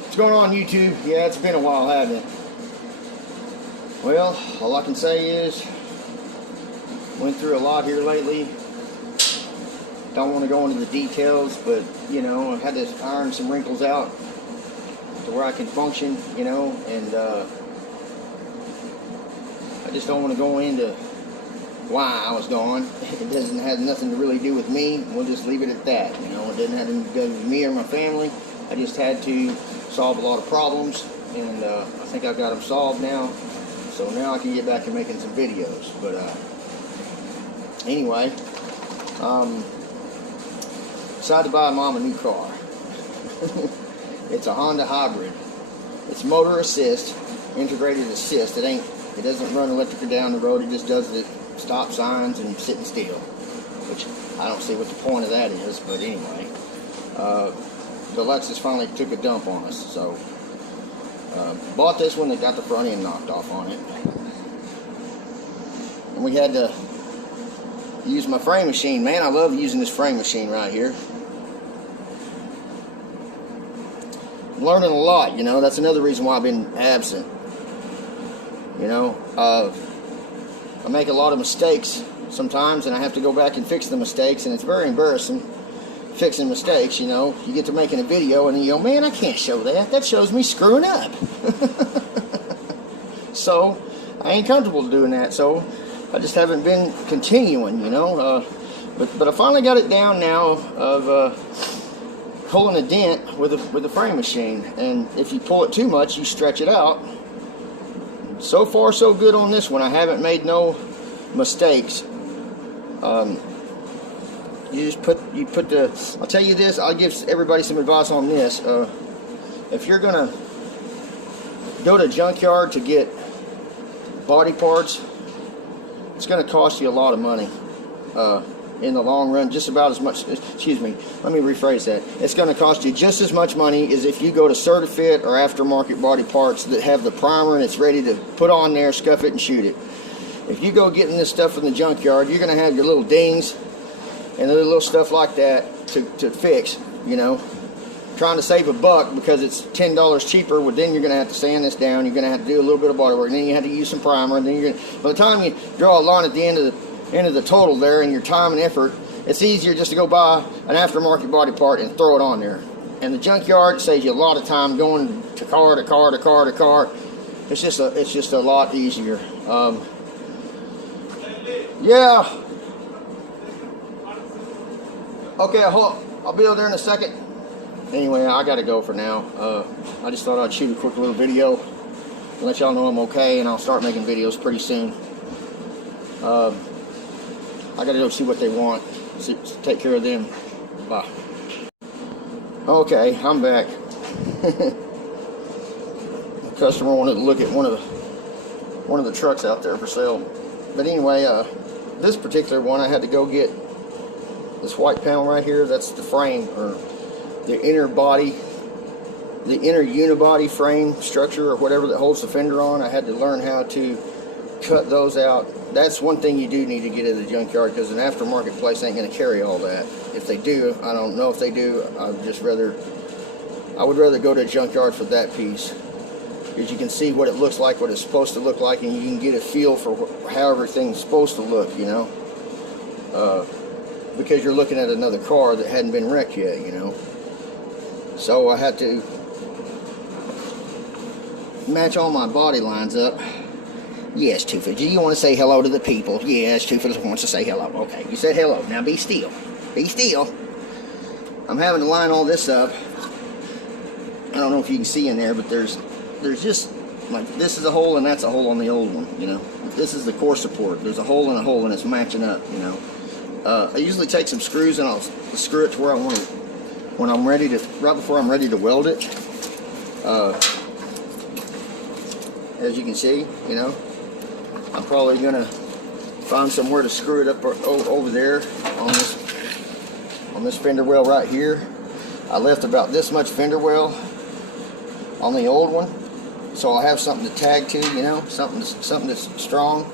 What's going on, YouTube? Yeah, it's been a while, hasn't it? Well, all I can say is, went through a lot here lately. Don't want to go into the details, but, you know, I had to iron some wrinkles out to where I can function, you know, and I just don't want to go into why I was gone. It doesn't have nothing to really do with me. We'll just leave it at that, you know. It doesn't have to do with me or my family. I just had to solve a lot of problems, and I think I've got them solved now. So now I can get back to making some videos. But anyway, decided to buy Mom a new car. It's a Honda hybrid. It's motor assist, integrated assist. It doesn't run electric down the road. It just does the stop signs and sitting still, which I don't see what the point of that is. But anyway, the Lexus finally took a dump on us, so bought this one that got the front end knocked off on it, and we had to use my frame machine. Man, I love using this frame machine right here. I'm learning a lot, you know. That's another reason why I've been absent. You know, I make a lot of mistakes sometimes, and I have to go back and fix the mistakes, and it's very embarrassing fixing mistakes. You know, you get to making a video and you go, man, I can't show that. That shows me screwing up. So I ain't comfortable doing that, so I just haven't been continuing, you know. But I finally got it down now of pulling a dent with a frame machine, and if you pull it too much, you stretch it out. So far, so good on this one. I haven't made no mistakes. You put the. I'll tell you this. I'll give everybody some advice on this. If you're gonna go to a junkyard to get body parts, it's gonna cost you a lot of money. In the long run, just about as much. Excuse me. Let me rephrase that. It's going to cost you just as much money as if you go to CertaFit or aftermarket body parts that have the primer and it's ready to put on there, scuff it, and shoot it. If you go getting this stuff from the junkyard, you're going to have your little dings and other little stuff like that to fix. You know, trying to save a buck because it's $10 cheaper. Well, then you're going to have to sand this down. You're going to have to do a little bit of body work, and then you have to use some primer. And then you're going to, by the time you draw a line at the end of the total there and your time and effort, it's easier just to go buy an aftermarket body part and throw it on there. And the junkyard saves you a lot of time going to car to car to car to car. It's just a lot easier. Yeah. Okay, I'll be over there in a second. Anyway, I gotta go for now. I just thought I'd shoot a quick little video and let y'all know I'm okay, and I'll start making videos pretty soon. I gotta go see what they want. Take care of them. Bye. Okay, I'm back. The customer wanted to look at one of the trucks out there for sale. But anyway, this particular one, I had to go get this white panel right here. That's the frame, or the inner body, the inner unibody frame structure, or whatever that holds the fender on. I had to learn how to cut those out. That's one thing you do need to get at the junkyard, because an aftermarket place ain't going to carry all that. If they do, I don't know if they do. I would rather go to a junkyard for that piece, because you can see what it looks like, what it's supposed to look like, and you can get a feel for how everything's supposed to look, you know. Because you're looking at another car that hadn't been wrecked yet, you know. So I had to match all my body lines up. Yes, Tufa, do you want to say hello to the people? Yes, Tufa wants to say hello. Okay, you said hello. Now be still. Be still. I'm having to line all this up. I don't know if you can see in there, but there's just, like, this is a hole and that's a hole on the old one, you know. This is the core support. There's a hole and it's matching up, you know. I usually take some screws and I'll screw it to where I want it when I'm ready to, right before I'm ready to weld it. As you can see, you know, I'm probably gonna find somewhere to screw it up over there on this fender well right here. I left about this much fender well on the old one, so I'll have something to tag to, you know, something that's strong.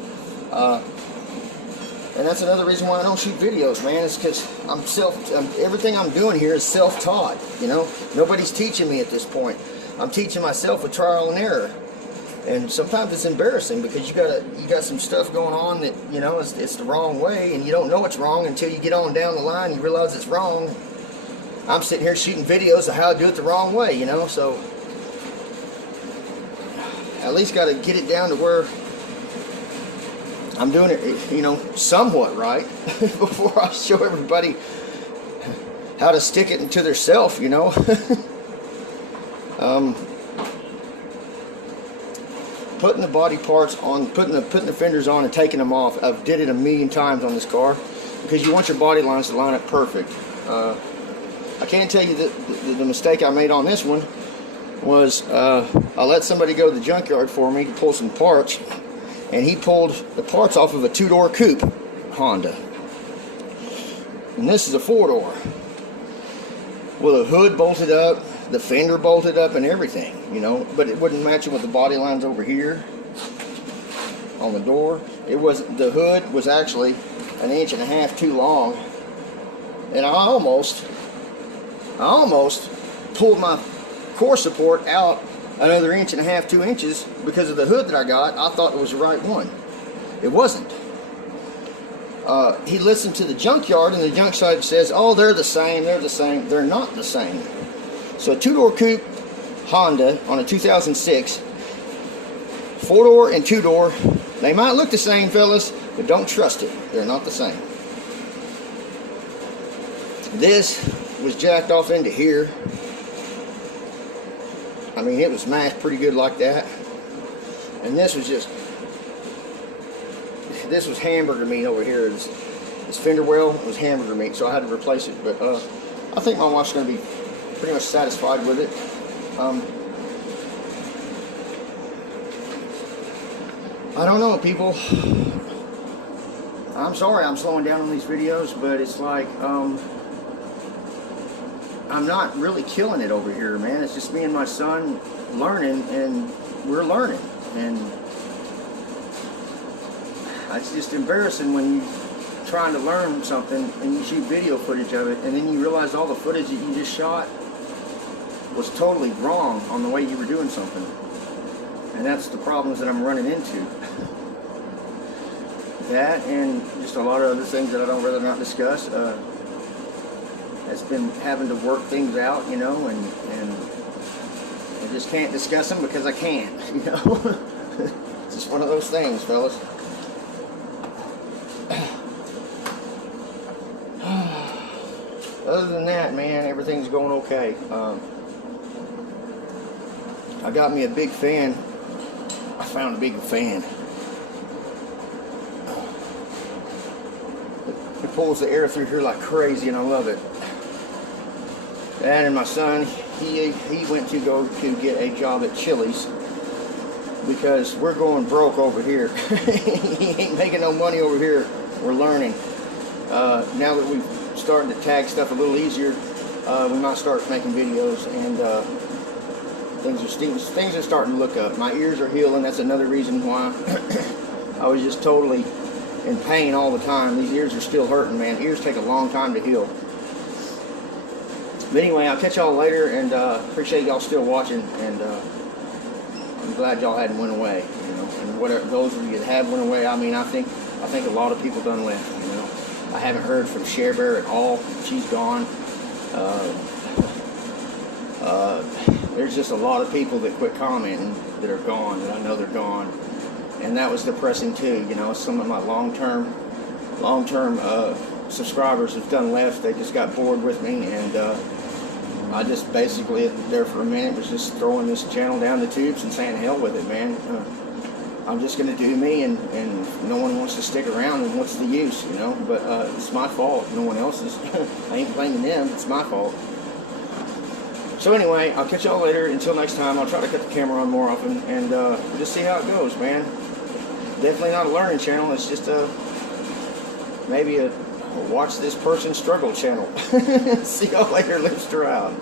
And that's another reason why I don't shoot videos, man. It's because everything I'm doing here is self-taught. You know, nobody's teaching me at this point. I'm teaching myself with trial and error. And sometimes it's embarrassing because you got some stuff going on that, you know, it's the wrong way, and you don't know it's wrong until you get on down the line and you realize it's wrong. I'm sitting here shooting videos of how I do it the wrong way, you know, so at least got to get it down to where I'm doing it, you know, somewhat right before I show everybody how to stick it into their self, you know. Putting the body parts on, putting the fenders on and taking them off. I've did it a million times on this car because you want your body lines to line up perfect. I can't tell you the mistake I made on this one was I let somebody go to the junkyard for me to pull some parts, and he pulled the parts off of a 2-door coupe Honda, and this is a 4-door with a hood bolted up, the fender bolted up and everything, you know, but it wouldn't match with the body lines over here on the door. It wasn't, the hood was actually 1.5 inches too long, and I almost pulled my core support out another 1.5 inches, 2 inches because of the hood that I got. I thought it was the right one. It wasn't. He listened to the junkyard, and the junk side says, oh, they're the same, they're the same. They're not the same. So a 2-door coupe Honda on a 2006, 4-door and 2-door, they might look the same, fellas, but don't trust it. They're not the same. This was jacked off into here. I mean, it was mashed pretty good like that. And this was hamburger meat over here. This fender well was hamburger meat, so I had to replace it. But I think my wife's going to be pretty much satisfied with it. I don't know, people. I'm sorry I'm slowing down on these videos, but it's like I'm not really killing it over here, man. It's just me and my son learning, and we're learning. And it's just embarrassing when you're trying to learn something and you shoot video footage of it, and then you realize all the footage that you just shot was totally wrong on the way you were doing something. And that's the problems that I'm running into. That and just a lot of other things that I don't rather not discuss. It's been having to work things out, you know, and I just can't discuss them because I can't, you know. It's just one of those things, fellas. Other than that, man, everything's going okay. I got me a big fan. I found a big fan. It pulls the air through here like crazy, and I love it. Dad and my son, he went to go to get a job at Chili's because we're going broke over here. He ain't making no money over here. We're learning. Now that we've started to tag stuff a little easier, we might start making videos, and things are starting to look up. My ears are healing. That's another reason why I was just totally in pain all the time. These ears are still hurting, man. Ears take a long time to heal. But anyway, I'll catch y'all later, and appreciate y'all still watching, and I'm glad y'all hadn't went away, you know. And whatever those of you that have went away, I mean, I think a lot of people done left, you know. I haven't heard from Share Bear at all. She's gone. There's just a lot of people that quit commenting that are gone, that I know they're gone, and that was depressing too. You know, some of my long-term subscribers have done left. They just got bored with me, and I just basically there for a minute was just throwing this channel down the tubes and saying hell with it, man. I'm just gonna do me, and no one wants to stick around, and what's the use, you know? But it's my fault. No one else's. I ain't blaming them. It's my fault. So anyway, I'll catch y'all later. Until next time, I'll try to cut the camera on more often, and just see how it goes, man. Definitely not a learning channel. It's just maybe a watch this person struggle channel. See y'all later. Live out.